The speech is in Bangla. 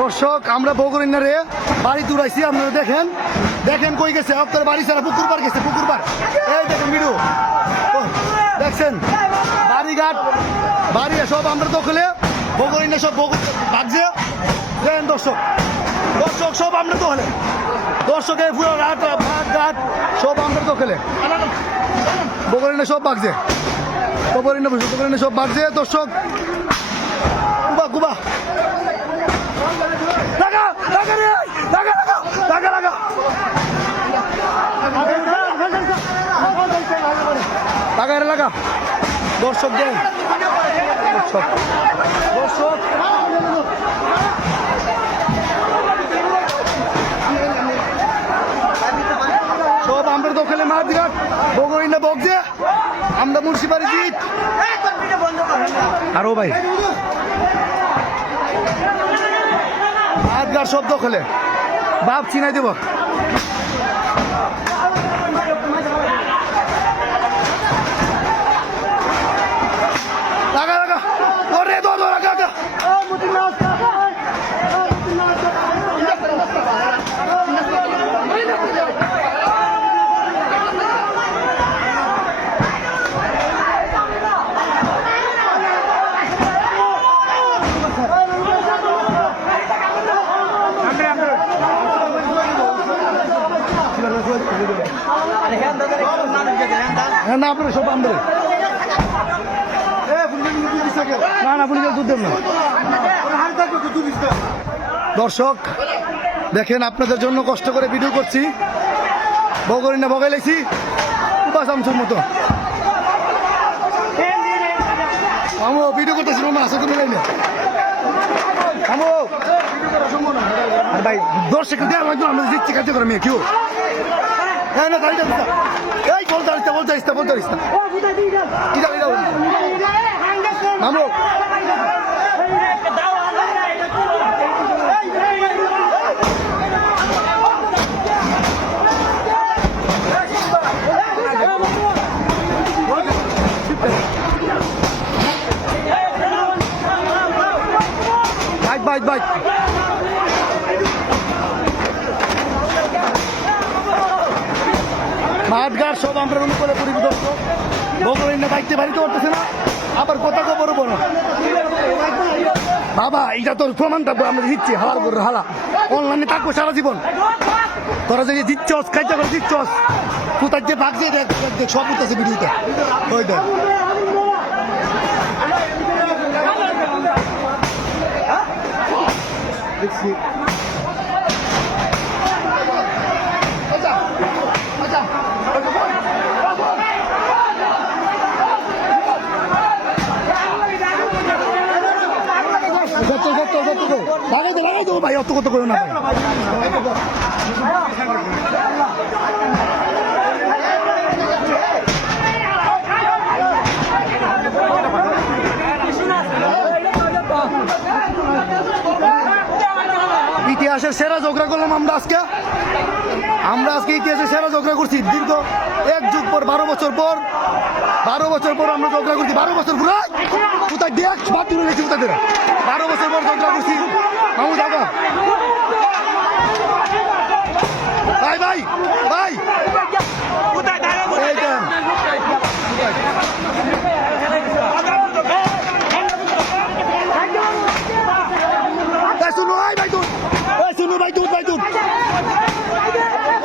দর্শক, আমরা বগুড়িনারে বাড়ি তুরাইছি আপনারা দেখেন। দেখেন কই গেছে? আপনার বাড়ি ছাড়া পুকুর পার গেছে পুকুর পার এই দেখেন ভিডিও দেখছেন? বাড়িঘাট বাড়ি সব আমরা দখলে বগুড়িনা সব বগুড় দেখেন দর্শক দর্শক সব আমরা দখলে। দর্শকের পুরো রাত ভাগ ঘাট সব আমরা দখলে। বগুড়িনা সব ভাগছে বগুড়িনা বগুড়িনা সব ভাগছে দর্শক। কুবা কুবা। লাগা লাগা রে লাগা লাগা লাগা লাগা। লাগা রে লাগা। দর্শক দেন। দর্শক। দর্শক সব আমরা দখলে মার বিরাট বগরিনা বগজে আমরা মুন্সিপারি জিত। আরও ভাই। আজগার শব্দ খেলে। বাপ চিনাই দেব। হ্যাঁ না সব না না দুধ না। দর্শক, দেখেন আপনাদের জন্য কষ্ট করে ভিডিও করছি। বগরি না বগাই লাইছি। বাস আমসুর মতো। আমো ভিডিও করতেছি না আসে তুমি লাইনে আমো আর ভাই দর্শক দেওয়ার লাগবে আমরা দিচ্ছি কাজ করে মেয়ে কেউ হ্যাঁ না দাঁড়িয়ে এই বলতে আসতে বলতে আসতে বলতে আসতে মামু বাইক বাইক বাইক। মাঠঘাট সব আমরা করে পরিবিত বগলেন বাইকতে বাড়িতে করতেছে না, আবার কথা বড় বাবা এটা তোর প্রমাণটা আমরা দিচ্ছি হালার করে হালা অনলাইনে থাকব সারা জীবন। তোরা যে দিচ্ছস খাইতে করে দিচ্ছস কোথায় যে ভাগছে দেখ সব উঠতেছে ভিডিওতে। ওই দেখ। দেখছি লাগাই দো লাগাই ভাই অত কত করো না ইতিহাসের সেরা ঝগড়া করলাম আমরা আজকে। আমরা আজকে ইতিহাসের সেরা ঝগড়া করছি। দীর্ঘ এক যুগ পর, বারো বছর পর, বারো বছর পর আমরা ঝগড়া করছি। বারো বছর পুরো কোথায় দেখ, বাদ তুলে নিয়েছি কোথায় বারো বছর পর ঝগড়া করছি। মামু দাদা ভাই ভাই